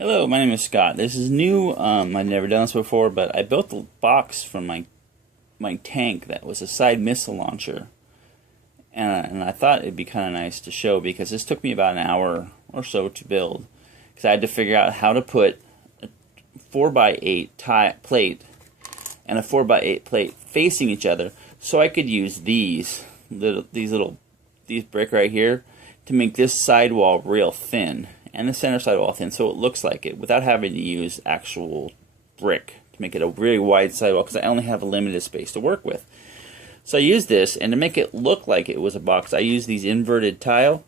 Hello, my name is Scott. This is new. I've never done this before, but I built the box from my tank that was a side missile launcher, and I thought it'd be kind of nice to show because this took me about an hour or so to build because I had to figure out how to put a 4x8 plate and a 4x8 plate facing each other, so I could use these brick right here to make this sidewall real thin and the center sidewall thin, so it looks like it without having to use actual brick to make it a really wide sidewall because I only have a limited space to work with. So I used this, and to make it look like it was a box, I used these inverted tile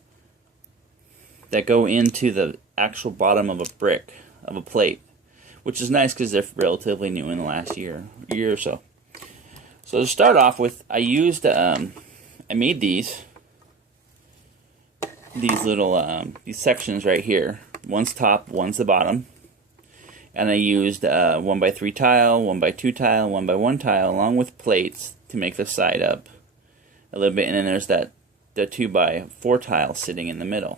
that go into the actual bottom of a brick of a plate, which is nice because they're relatively new in the last year or so. So to start off with, I used I made these little these sections right here. One's top, one's the bottom, and I used 1x3 tile, 1x2 tile, 1x1 tile, along with plates to make the side up a little bit. And then there's the 2x4 tile sitting in the middle.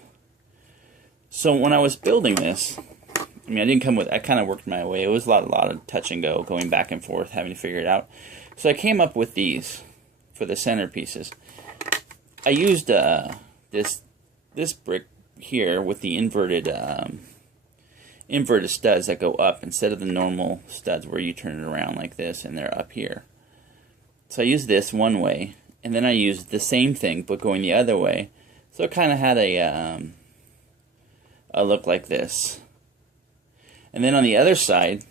So when I was building this, I kind of worked my way. It was a lot of touch and go, going back and forth, having to figure it out. So I came up with these for the centerpieces. I used this brick here with the inverted studs that go up instead of the normal studs where you turn it around like this and they're up here. So I used this one way, and then I used the same thing but going the other way, so it kind of had a look like this. And then on the other side,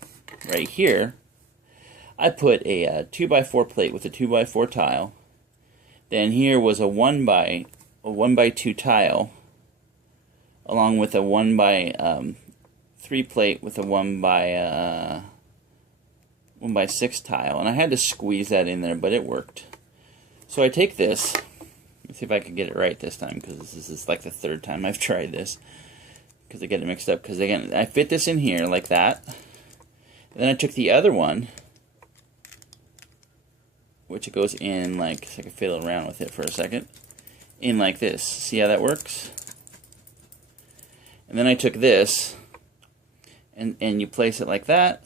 right here, I put a 2x4 plate with a 2x4 tile. Then here was a 1x2 tile, along with a 1x3 plate with a 1x6 tile, and I had to squeeze that in there, but it worked. So I take this. Let's see if I can get it right this time, because this is like the third time I've tried this, because I get it mixed up. Because again, I fit this in here like that, and then I took the other one, which it goes in like, so I can fiddle around with it for a second, in like this. See how that works? And then I took this, and you place it like that,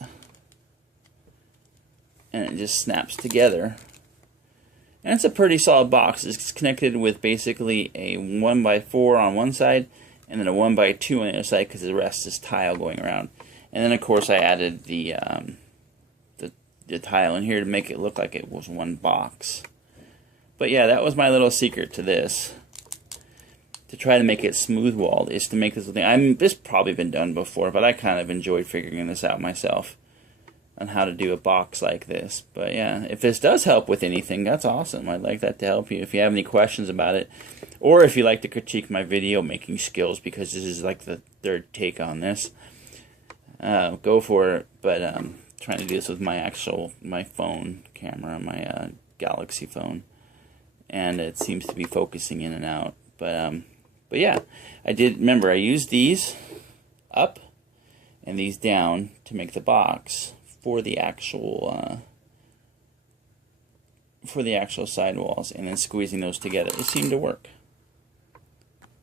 and it just snaps together. And it's a pretty solid box. It's connected with basically a 1x4 on one side, and then a 1x2 on the other side, because the rest is tile going around. And then of course I added the tile in here to make it look like it was one box. But yeah, that was my little secret to this, to try to make it smooth walled, is to make this thing. This probably been done before, but I kind of enjoyed figuring this out myself on how to do a box like this. But yeah, if this does help with anything, that's awesome. I'd like that to help you. If you have any questions about it, or if you like to critique my video making skills, because this is like the third take on this, go for it. But trying to do this with my phone camera, my Galaxy phone, and it seems to be focusing in and out. But yeah, I used these up and these down to make the box for the actual sidewalls, and then squeezing those together. It seemed to work.